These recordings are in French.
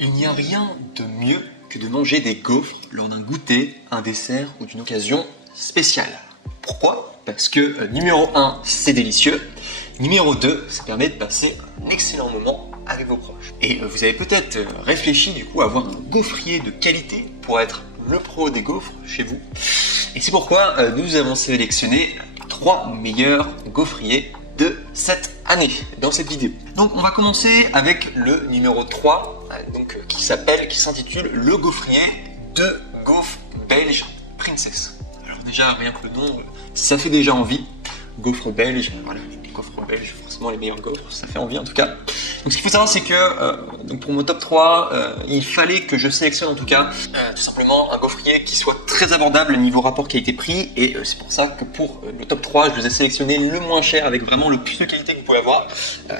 Il n'y a rien de mieux que de manger des gaufres lors d'un goûter, un dessert ou d'une occasion spéciale. Pourquoi? Parce que numéro 1, c'est délicieux. Numéro 2, ça permet de passer un excellent moment avec vos proches. Et vous avez peut-être réfléchi du coup à avoir un gaufrier de qualité pour être le pro des gaufres chez vous. Et c'est pourquoi nous avons sélectionné les 3 meilleurs gaufriers de cette année dans cette vidéo. Donc on va commencer avec le numéro 3 qui s'intitule le gaufrier de gaufres belges Princess. Alors déjà rien que le nom, ça fait déjà envie. Gaufres belges, voilà, les gaufres belges, forcément les meilleurs gaufres, ça fait envie en tout cas. Donc ce qu'il faut savoir c'est que pour mon top 3, il fallait que je sélectionne en tout cas tout simplement un gaufrier qui soit très abordable niveau rapport qualité-prix, et c'est pour ça que pour le top 3, je vous ai sélectionné le moins cher avec vraiment le plus de qualité que vous pouvez avoir.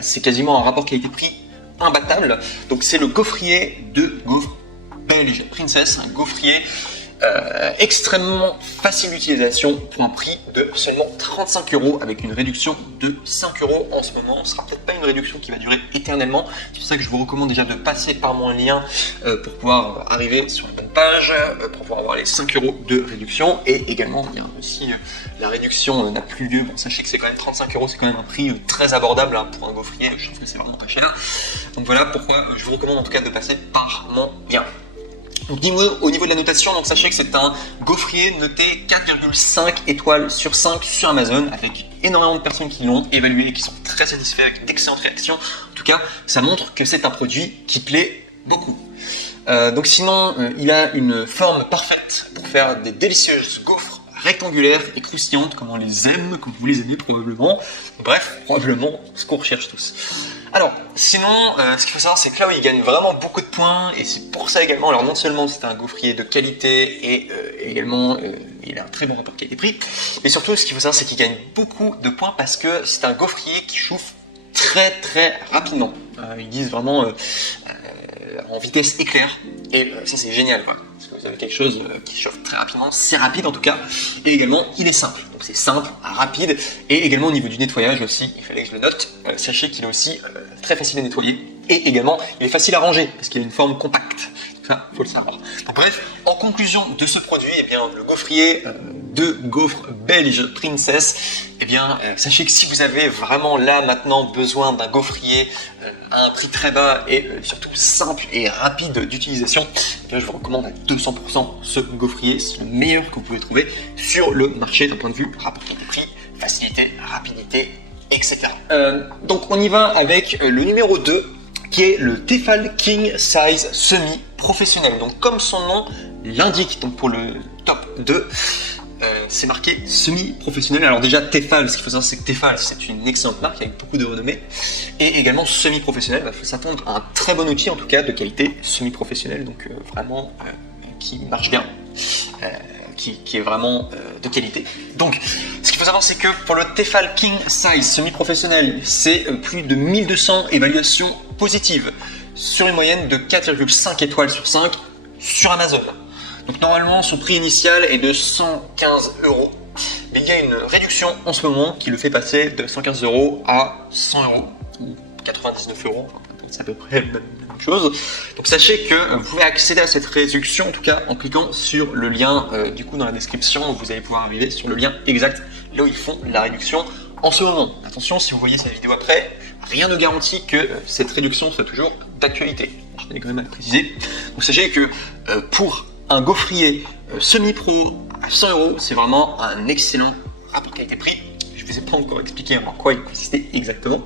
C'est quasiment un rapport qualité-prix imbattable. Donc c'est le gaufrier de gaufres belges Princess, un gaufrier extrêmement facile d'utilisation pour un prix de seulement 35 € avec une réduction de 5 € en ce moment. Ce sera peut-être pas une réduction qui va durer éternellement. C'est pour ça que je vous recommande déjà de passer par mon lien pour pouvoir arriver sur la bonne page, pour pouvoir avoir les 5 € de réduction. Et également, il y a aussi la réduction n'a plus lieu. Bon, sachez que c'est quand même 35 €, c'est quand même un prix très abordable pour un gaufrier. Je trouve que c'est vraiment pas cher. Donc voilà pourquoi je vous recommande en tout cas de passer par mon lien. Donc au niveau de la notation, donc sachez que c'est un gaufrier noté 4,5 étoiles sur 5 sur Amazon, avec énormément de personnes qui l'ont évalué et qui sont très satisfaits avec d'excellentes réactions. En tout cas, ça montre que c'est un produit qui plaît beaucoup. Donc sinon, il a une forme parfaite pour faire des délicieuses gaufres rectangulaires et croustillantes comme on les aime, comme vous les aimez probablement. Bref, probablement ce qu'on recherche tous. Alors, sinon, ce qu'il faut savoir, c'est que là où il gagne vraiment beaucoup de points, et c'est pour ça également, alors non seulement c'est un gaufrier de qualité, et également il a un très bon rapport qualité-prix, mais surtout ce qu'il faut savoir, c'est qu'il gagne beaucoup de points parce que c'est un gaufrier qui chauffe très très rapidement. Ils disent vraiment en vitesse éclair, et ça c'est génial, quoi. Parce que vous avez quelque chose qui chauffe très rapidement, c'est rapide en tout cas, et également il est simple. Donc c'est simple, rapide, et également au niveau du nettoyage aussi, il fallait que je le note, sachez qu'il est aussi très facile à nettoyer, et également il est facile à ranger, parce qu'il a une forme compacte. Ça, faut le savoir. Donc bref, en conclusion de ce produit, eh bien, le gaufrier de gaufres belges Princess, eh bien, sachez que si vous avez vraiment là maintenant besoin d'un gaufrier à un prix très bas et surtout simple et rapide d'utilisation, eh bien, je vous recommande à 200% ce gaufrier. C'est le meilleur que vous pouvez trouver sur le marché d'un point de vue rapport qualité-prix, facilité, rapidité, etc. Donc on y va avec le numéro 2, qui est le Tefal King Size semi-professionnel. Donc comme son nom l'indique, donc pour le top 2, c'est marqué semi-professionnel. Alors déjà Tefal, ce qu'il faut savoir c'est que Tefal c'est une excellente marque avec beaucoup de renommée, et également semi-professionnel, il faut s'attendre à un très bon outil en tout cas de qualité semi-professionnel, donc vraiment qui marche bien. Qui est vraiment de qualité. Donc, ce qu'il faut savoir, c'est que pour le Tefal King Size semi-professionnel, c'est plus de 1200 évaluations positives sur une moyenne de 4,5 étoiles sur 5 sur Amazon. Donc, normalement, son prix initial est de 115 €. Mais il y a une réduction en ce moment qui le fait passer de 115 € à 100 € ou 99 €. C'est à peu près la même chose. Donc sachez que vous pouvez accéder à cette réduction en tout cas en cliquant sur le lien du coup dans la description. Vous allez pouvoir arriver sur le lien exact là où ils font la réduction en ce moment. Attention, si vous voyez cette vidéo après, rien ne garantit que cette réduction soit toujours d'actualité. Je tenais quand même à le préciser. Donc sachez que pour un gaufrier semi-pro à 100 €, c'est vraiment un excellent rapport qualité-prix. Je ne vous ai pas encore expliqué en quoi il consistait exactement.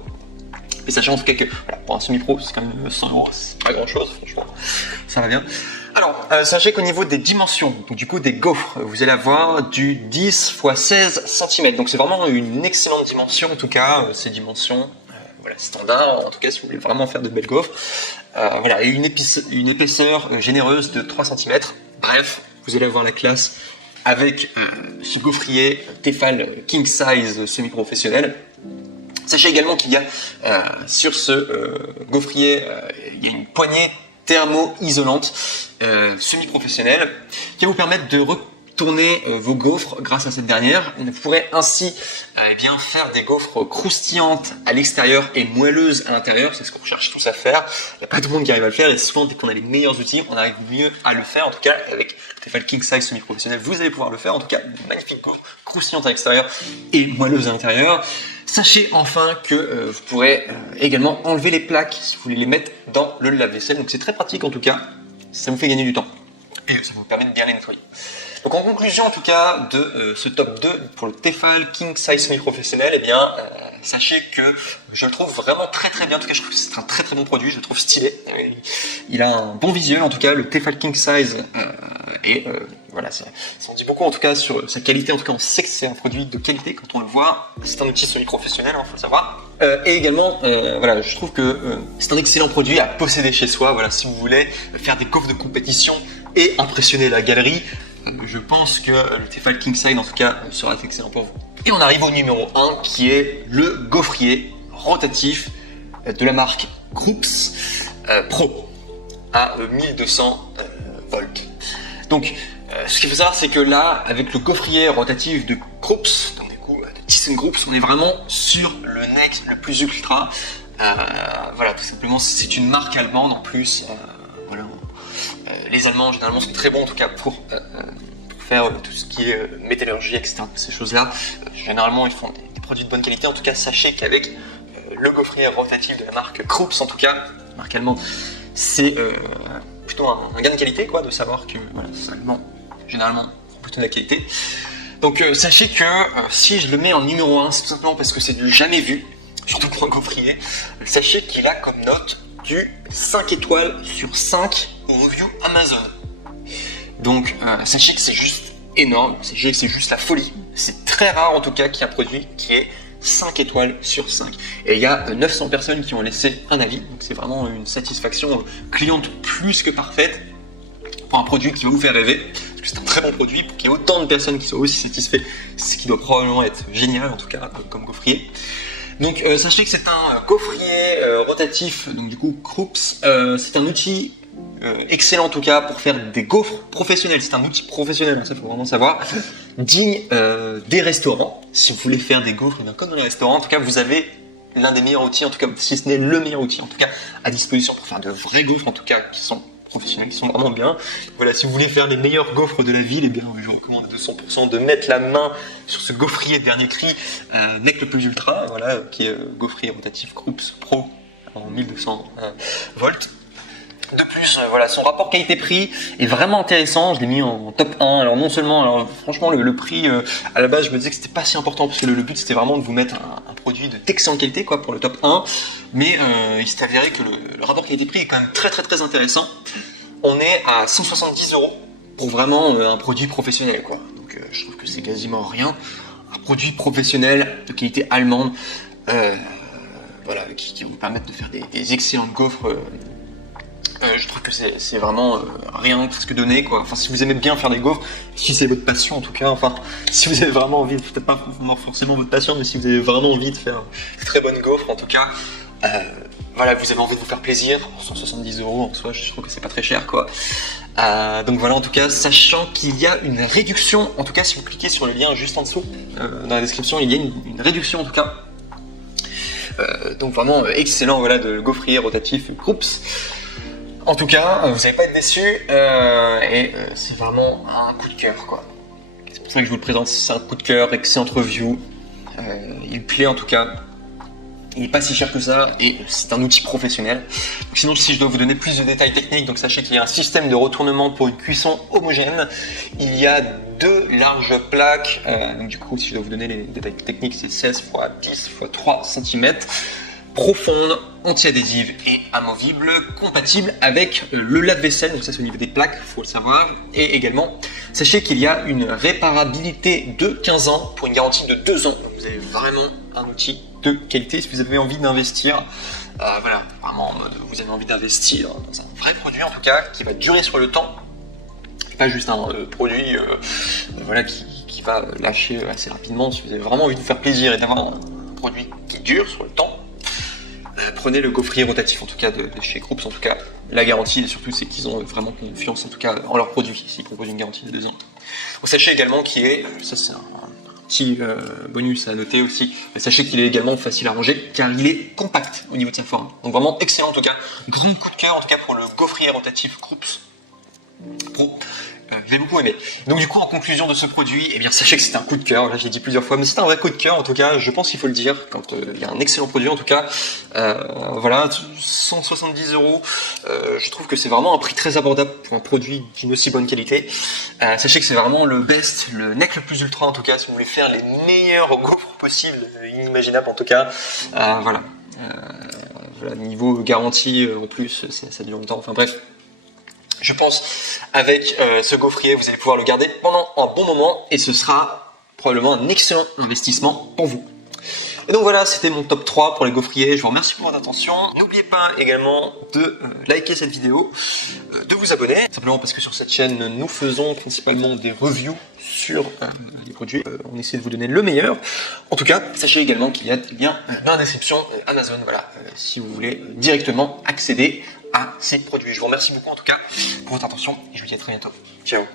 Mais sachez en tout cas que voilà, pour un semi-pro, c'est quand même 100 €, c'est pas grand chose, franchement, ça va bien. Alors, sachez qu'au niveau des dimensions, donc du coup des gaufres, vous allez avoir du 10 x 16 cm. Donc c'est vraiment une excellente dimension, en tout cas, ces dimensions voilà, standard, en tout cas si vous voulez vraiment faire de belles gaufres. Voilà, et une épaisseur généreuse de 3 cm. Bref, vous allez avoir la classe avec ce gaufrier Tefal King Size semi-professionnel. Sachez également qu'il y a sur ce gaufrier, il y a une poignée thermo-isolante semi-professionnelle qui va vous permettre de tourner vos gaufres grâce à cette dernière. Vous pourrez ainsi bien faire des gaufres croustillantes à l'extérieur et moelleuses à l'intérieur. C'est ce qu'on cherche tous à faire. Il n'y a pas tout le monde qui arrive à le faire et souvent dès qu'on a les meilleurs outils, on arrive mieux à le faire. En tout cas, avec le Tefal King Size semi-professionnel, vous allez pouvoir le faire. En tout cas, magnifique gaufre croustillante à l'extérieur et moelleuse à l'intérieur. Sachez enfin que vous pourrez également enlever les plaques si vous voulez les mettre dans le lave-vaisselle. Donc c'est très pratique en tout cas, ça vous fait gagner du temps et ça vous permet de bien les nettoyer. Donc en conclusion en tout cas de ce top 2 pour le Tefal King Size semi-professionnel, eh bien sachez que je le trouve vraiment très très bien. En tout cas je trouve que c'est un très très bon produit, je le trouve stylé. Il a un bon visuel en tout cas, le Tefal King Size voilà, ça en dit beaucoup en tout cas sur sa qualité. En tout cas on sait que c'est un produit de qualité quand on le voit. C'est un outil semi-professionnel, faut le savoir. Et également, voilà, je trouve que c'est un excellent produit à posséder chez soi. Voilà, si vous voulez faire des gaufres de compétition et impressionner la galerie, je pense que le Tefal King Size en tout cas sera excellent pour vous. Et on arrive au numéro 1 qui est le gaufrier rotatif de la marque Krups Pro à 1200 volts. Donc ce qu'il faut savoir c'est que là avec le gaufrier rotatif de Krups, donc du coup de ThyssenKrupp, on est vraiment sur le next le plus ultra. Voilà, tout simplement c'est une marque allemande en plus. Voilà, les Allemands généralement sont très bons en tout cas pour faire tout ce qui est métallurgie, etc. Ces choses-là. Généralement ils font des produits de bonne qualité. En tout cas sachez qu'avec le gaufrier rotatif de la marque Krups, en tout cas marque allemande, c'est plutôt un gain de qualité quoi, de savoir que voilà, c'est allemand généralement plutôt de la qualité. Donc sachez que si je le mets en numéro 1, c'est tout simplement parce que c'est du jamais vu, surtout pour un gaufrier. Sachez qu'il a comme note du 5 étoiles sur 5 au review Amazon. Donc sachez que c'est juste énorme, sachez que c'est juste la folie. C'est très rare en tout cas qu'il y ait un produit qui est 5 étoiles sur 5. Et il y a 900 personnes qui ont laissé un avis, donc c'est vraiment une satisfaction cliente plus que parfaite pour un produit qui va vous faire rêver. Parce que c'est un très bon produit, pour qu'il y ait autant de personnes qui soient aussi satisfaites, c'est ce qui doit probablement être génial en tout cas comme gaufrier. Donc sachez que c'est un gaufrier rotatif, donc du coup Krups, c'est un outil excellent en tout cas pour faire des gaufres professionnelles. C'est un outil professionnel, ça faut vraiment savoir, digne des restaurants. Si vous voulez faire des gaufres comme dans les restaurants, en tout cas vous avez l'un des meilleurs outils, en tout cas si ce n'est le meilleur outil en tout cas à disposition pour faire de vraies gaufres en tout cas qui sont professionnels, qui sont vraiment bien. Voilà, si vous voulez faire les meilleures gaufres de la ville, eh bien, je vous recommande à 200% de mettre la main sur ce gaufrier dernier cri, NEC le plus ultra, voilà, qui est gaufrier rotatif Krups Pro en 1200 volts. De plus, voilà, son rapport qualité-prix est vraiment intéressant. Je l'ai mis en top 1. Alors non seulement, alors franchement, le prix, à la base, je me disais que c'était pas si important parce que le but c'était vraiment de vous mettre un produit d'excellente qualité, quoi, pour le top 1. Mais il s'est avéré que le rapport qualité-prix est quand même très très très intéressant. On est à 170 € pour vraiment un produit professionnel, quoi. Donc je trouve que c'est quasiment rien. Un produit professionnel de qualité allemande, voilà, qui va vous permettre de faire des excellentes gaufres. Je trouve que c'est vraiment rien presque donné, quoi. Enfin, si vous aimez bien faire des gaufres, si c'est votre passion en tout cas, enfin, si vous avez vraiment envie, peut-être pas forcément votre passion, mais si vous avez vraiment envie de faire de très bonnes gaufres en tout cas, voilà, vous avez envie de vous faire plaisir, 170 € en soi, je trouve que c'est pas très cher, quoi. Donc voilà, en tout cas, sachant qu'il y a une réduction, en tout cas si vous cliquez sur le lien juste en dessous, dans la description, il y a une réduction en tout cas. Donc vraiment excellent, voilà, de gaufrier rotatif Krups. En tout cas, vous n'allez pas être déçus et c'est vraiment un coup de cœur, quoi. C'est pour ça que je vous le présente, c'est un coup de cœur, excellente review. Il plaît en tout cas. Il n'est pas si cher que ça et c'est un outil professionnel. Donc, sinon, si je dois vous donner plus de détails techniques, donc sachez qu'il y a un système de retournement pour une cuisson homogène. Il y a 2 larges plaques. Donc, du coup, si je dois vous donner les détails techniques, c'est 16 x 10 x 3 cm. Profonde, anti-adhésive et amovible, compatible avec le lave-vaisselle, donc ça c'est au niveau des plaques, il faut le savoir. Et également, sachez qu'il y a une réparabilité de 15 ans pour une garantie de 2 ans. Donc vous avez vraiment un outil de qualité si vous avez envie d'investir. Voilà, vraiment en mode vous avez envie d'investir dans un vrai produit en tout cas qui va durer sur le temps. Pas juste un produit voilà, qui va lâcher assez rapidement. Si vous avez vraiment envie de vous faire plaisir et d'avoir un produit qui dure sur le temps, prenez le gaufrier rotatif en tout cas de chez Krups. En tout cas la garantie et surtout c'est qu'ils ont vraiment confiance en tout cas en leurs produits s'ils proposent une garantie de 2 ans. Bon, sachez également qu'il est, ça c'est un petit bonus à noter aussi, sachez qu'il est également facile à ranger car il est compact au niveau de sa forme. Donc vraiment excellent en tout cas, grand coup de cœur en tout cas pour le gaufrier rotatif Krups Pro. Je l'ai beaucoup aimé. Donc du coup en conclusion de ce produit, eh bien sachez que c'est un coup de cœur, là j'ai dit plusieurs fois, mais c'est un vrai coup de cœur en tout cas, je pense qu'il faut le dire, quand il y a un excellent produit en tout cas, voilà, 170 €, je trouve que c'est vraiment un prix très abordable pour un produit d'une aussi bonne qualité. Sachez que c'est vraiment le best, le nec le plus ultra en tout cas, si vous voulez faire les meilleurs gaufres possibles, inimaginables en tout cas, voilà. Voilà, niveau garantie en plus, ça dure longtemps, enfin bref. Je pense avec ce gaufrier, vous allez pouvoir le garder pendant un bon moment et ce sera probablement un excellent investissement pour vous. Et donc voilà, c'était mon top 3 pour les gaufriers. Je vous remercie pour votre attention. N'oubliez pas également de liker cette vidéo, de vous abonner. Simplement parce que sur cette chaîne, nous faisons principalement des reviews sur les produits. On essaie de vous donner le meilleur. En tout cas, sachez également qu'il y a des liens dans la description Amazon. Voilà, si vous voulez directement accéder à ces produits. Je vous remercie beaucoup en tout cas pour votre attention et je vous dis à très bientôt. Ciao.